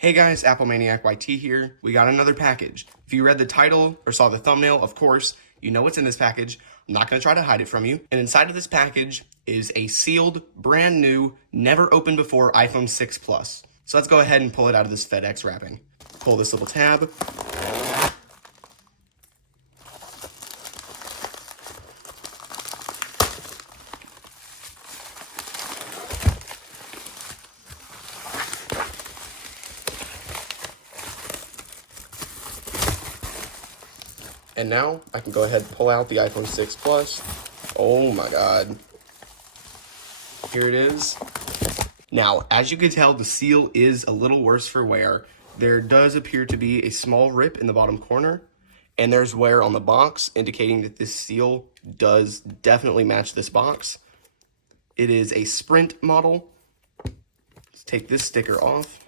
Hey guys, Apple Maniac YT here. We got another package. If you read the title or saw the thumbnail, of course, you know what's in this package. I'm not going to try to hide it from you. And inside of this package is a sealed, brand new, never opened before iPhone 6 Plus. So let's go ahead and pull it out of this FedEx wrapping. Pull this little tab. And now I can go ahead and pull out the iPhone 6 Plus. Oh my God. Here it is. Now, as you can tell, the seal is a little worse for wear. There does appear to be a small rip in the bottom corner, and there's wear on the box, indicating that this seal does definitely match this box. It is a Sprint model. Let's take this sticker off.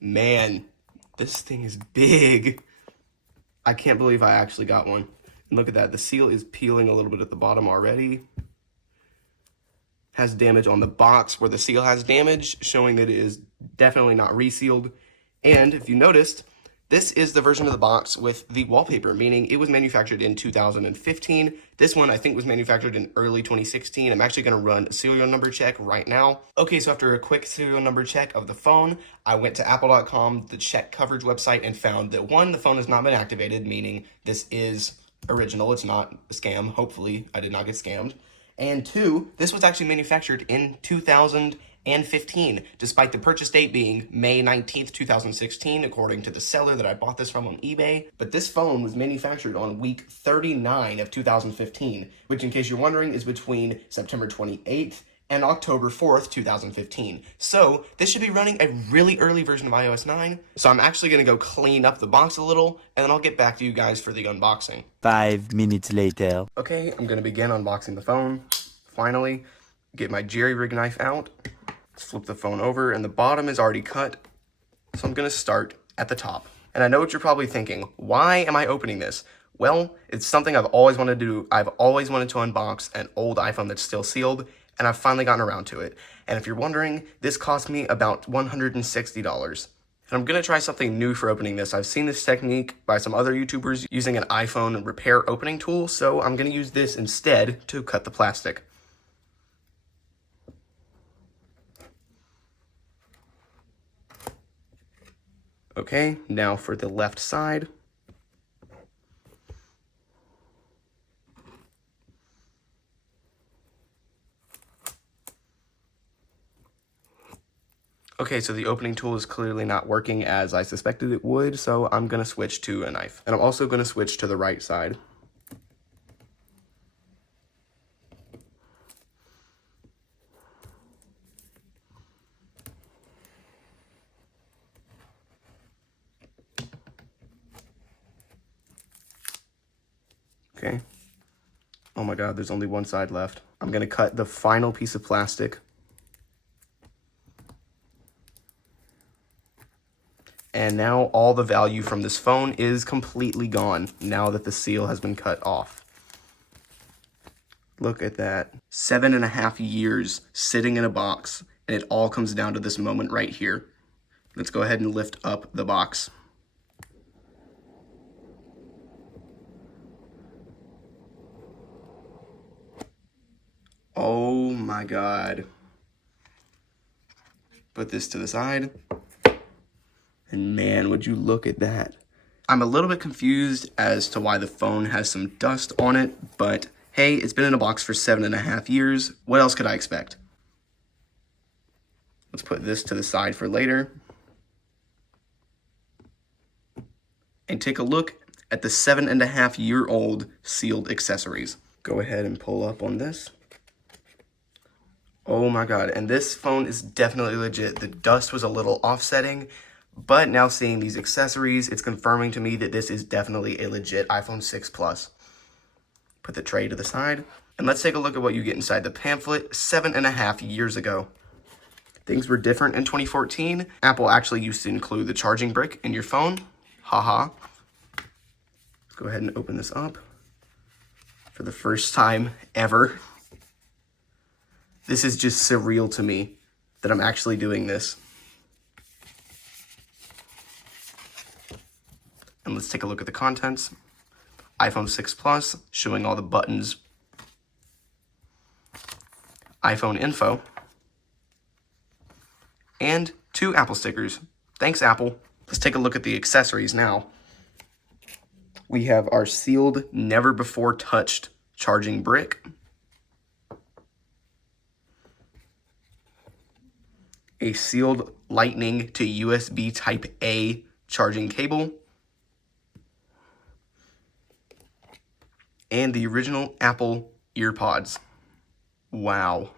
Man, this thing is big. I can't believe I actually got one. And look at that, the seal is peeling a little bit at the bottom already. Has damage on the box where the seal has damage, showing that it is definitely not resealed. And if you noticed, this is the version of the box with the wallpaper, meaning it was manufactured in 2015. This one I think was manufactured in early 2016. I'm actually gonna run a serial number check right now. Okay, so after a quick serial number check of the phone, I went to apple.com, the check coverage website, and found that one, the phone has not been activated, meaning this is original, it's not a scam. Hopefully I did not get scammed. And two, this was actually manufactured in 2015, despite the purchase date being May 19th, 2016, according to the seller that I bought this from on eBay. But this phone was manufactured on week 39 of 2015, which, in case you're wondering, is between September 28th and October 4th, 2015. So this should be running a really early version of iOS 9. So I'm actually gonna go clean up the box a little, and then I'll get back to you guys for the unboxing. 5 minutes later. Okay, I'm gonna begin unboxing the phone. Finally, get my jerry rig knife out. Let's flip the phone over, and the bottom is already cut. So I'm gonna start at the top. And I know what you're probably thinking, why am I opening this? Well, it's something I've always wanted to do. I've always wanted to unbox an old iPhone that's still sealed, and I've finally gotten around to it. And if you're wondering, this cost me about $160. And I'm gonna try something new for opening this. I've seen this technique by some other YouTubers using an iPhone repair opening tool, so I'm gonna use this instead to cut the plastic. Okay, now for the left side. Okay, so the opening tool is clearly not working as I suspected it would, so I'm gonna switch to a knife. And I'm also gonna switch to the right side. Okay. Oh my God, there's only one side left. I'm gonna cut the final piece of plastic. And now all the value from this phone is completely gone now that the seal has been cut off. Look at that. 7.5 years sitting in a box, and it all comes down to this moment right here. Let's go ahead and lift up the box. Oh my God. Put this to the side. And man, would you look at that. I'm a little bit confused as to why the phone has some dust on it, but hey, it's been in a box for 7.5 years. What else could I expect? Let's put this to the side for later. And take a look at the 7.5-year-old sealed accessories. Go ahead and pull up on this. Oh my God, and this phone is definitely legit. The dust was a little offsetting, but now seeing these accessories, it's confirming to me that this is definitely a legit iPhone 6 Plus. Put the tray to the side, and let's take a look at what you get inside the pamphlet 7.5 years ago. Things were different in 2014. Apple actually used to include the charging brick in your phone. Haha. Let's go ahead and open this up for the first time ever. This is just surreal to me that I'm actually doing this. And let's take a look at the contents. iPhone 6 Plus, showing all the buttons. iPhone info. And 2 Apple stickers. Thanks, Apple. Let's take a look at the accessories now. We have our sealed, never before touched charging brick. A sealed Lightning to USB Type A charging cable. And the original Apple EarPods. Wow.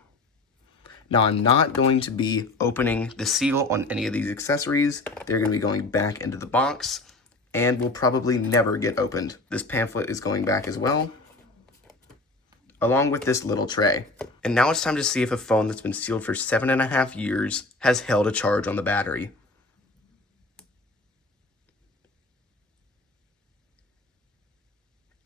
Now, I'm not going to be opening the seal on any of these accessories. They're going to be going back into the box and will probably never get opened. This pamphlet is going back as well, along with this little tray. And now it's time to see if a phone that's been sealed for 7.5 years has held a charge on the battery.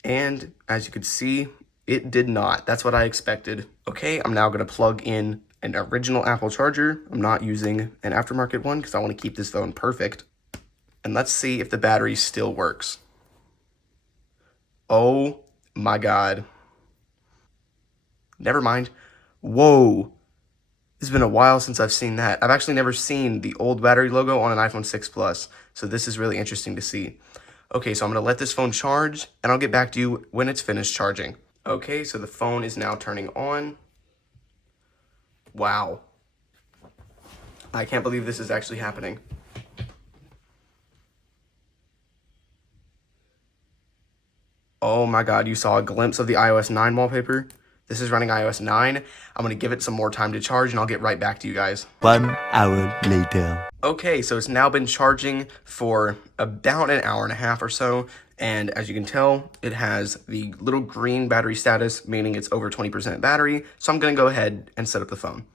And as you can see, it did not. That's what I expected. Okay, I'm now going to plug in an original Apple charger. I'm not using an aftermarket one because I want to keep this phone perfect. And let's see if the battery still works. Oh my God. Never mind. Whoa. It's been a while since I've seen that. I've actually never seen the old battery logo on an iPhone 6 Plus. So this is really interesting to see. Okay, so I'm going to let this phone charge, and I'll get back to you when it's finished charging. Okay, so the phone is now turning on. Wow. I can't believe this is actually happening. Oh my God, you saw a glimpse of the iOS 9 wallpaper? This is running iOS 9. I'm going to give it some more time to charge, and I'll get right back to you guys. 1 hour later. Okay, so it's now been charging for about an hour and a half or so, and as you can tell, it has the little green battery status, meaning it's over 20% battery, so I'm going to go ahead and set up the phone.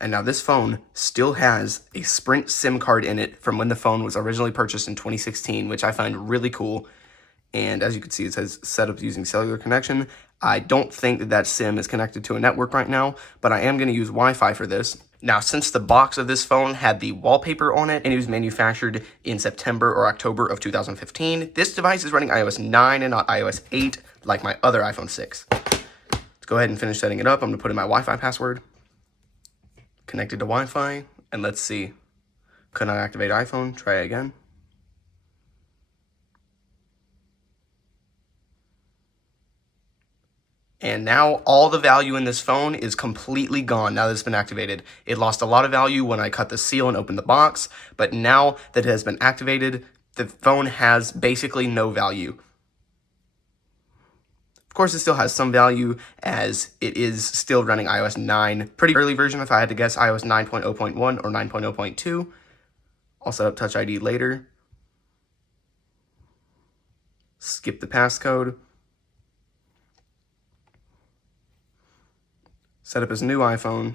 And now this phone still has a Sprint SIM card in it from when the phone was originally purchased in 2016, which I find really cool. And as you can see, it says set up using cellular connection. I don't think that that SIM is connected to a network right now, but I am going to use Wi-Fi for this. Now, since the box of this phone had the wallpaper on it and it was manufactured in September or October of 2015, this device is running iOS 9 and not iOS 8 like my other iPhone 6. Let's go ahead and finish setting it up. I'm going to put in my Wi-Fi password. Connected to Wi-Fi, and let's see. Could not activate iPhone. Try again. And now all the value in this phone is completely gone now that it's been activated. It lost a lot of value when I cut the seal and opened the box, but now that it has been activated, the phone has basically no value. Of course, it still has some value as it is still running iOS 9. Pretty early version, if I had to guess, iOS 9.0.1 or 9.0.2. I'll set up Touch ID later. Skip the passcode. Set up his new iPhone.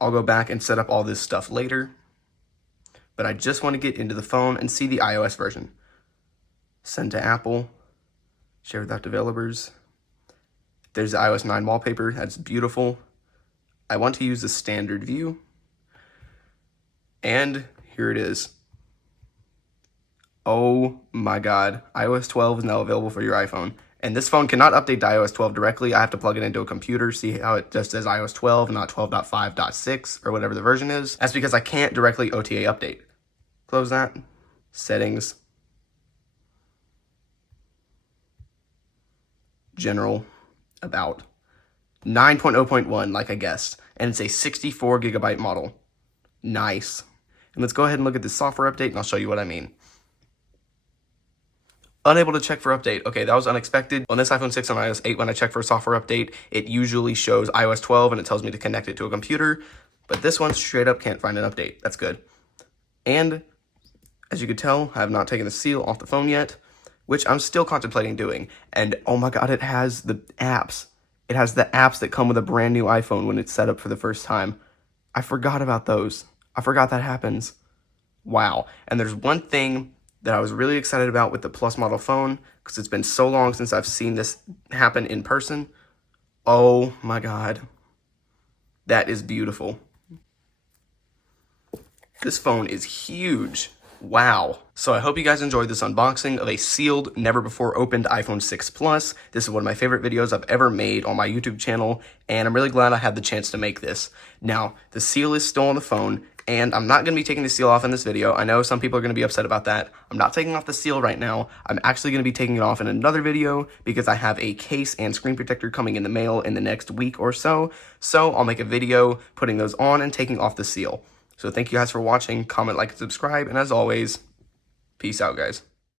I'll go back and set up all this stuff later. But I just want to get into the phone and see the iOS version. Send to Apple. Share without developers. There's the iOS 9 wallpaper. That's beautiful. I want to use the standard view. And here it is. Oh my God. iOS 12 is now available for your iPhone. And this phone cannot update to iOS 12 directly. I have to plug it into a computer, see how it just says iOS 12 and not 12.5.6 or whatever the version is. That's because I can't directly OTA update. Close that. Settings. General. About. 9.0.1, like I guessed. And it's a 64 gigabyte model. Nice. And let's go ahead and look at the software update, and I'll show you what I mean. Unable to check for update. Okay, that was unexpected. On this iPhone 6 on iOS 8, when I check for a software update, it usually shows iOS 12 and it tells me to connect it to a computer. But this one straight up can't find an update. That's good. And as you can tell, I have not taken the seal off the phone yet, which I'm still contemplating doing. And oh my God, it has the apps. It has the apps that come with a brand new iPhone when it's set up for the first time. I forgot about those. I forgot that happens. Wow. And there's one thing that I was really excited about with the Plus model phone, because it's been so long since I've seen this happen in person. Oh my God. That is beautiful. This phone is huge. Wow. So I hope you guys enjoyed this unboxing of a sealed, never before opened iPhone 6 Plus. This is one of my favorite videos I've ever made on my YouTube channel, and I'm really glad I had the chance to make this. Now, the seal is still on the phone, and I'm not going to be taking the seal off in this video. I know some people are going to be upset about that. I'm not taking off the seal right now. I'm actually going to be taking it off in another video because I have a case and screen protector coming in the mail in the next week or so. So I'll make a video putting those on and taking off the seal. So thank you guys for watching. Comment, like, and subscribe. And as always, peace out, guys.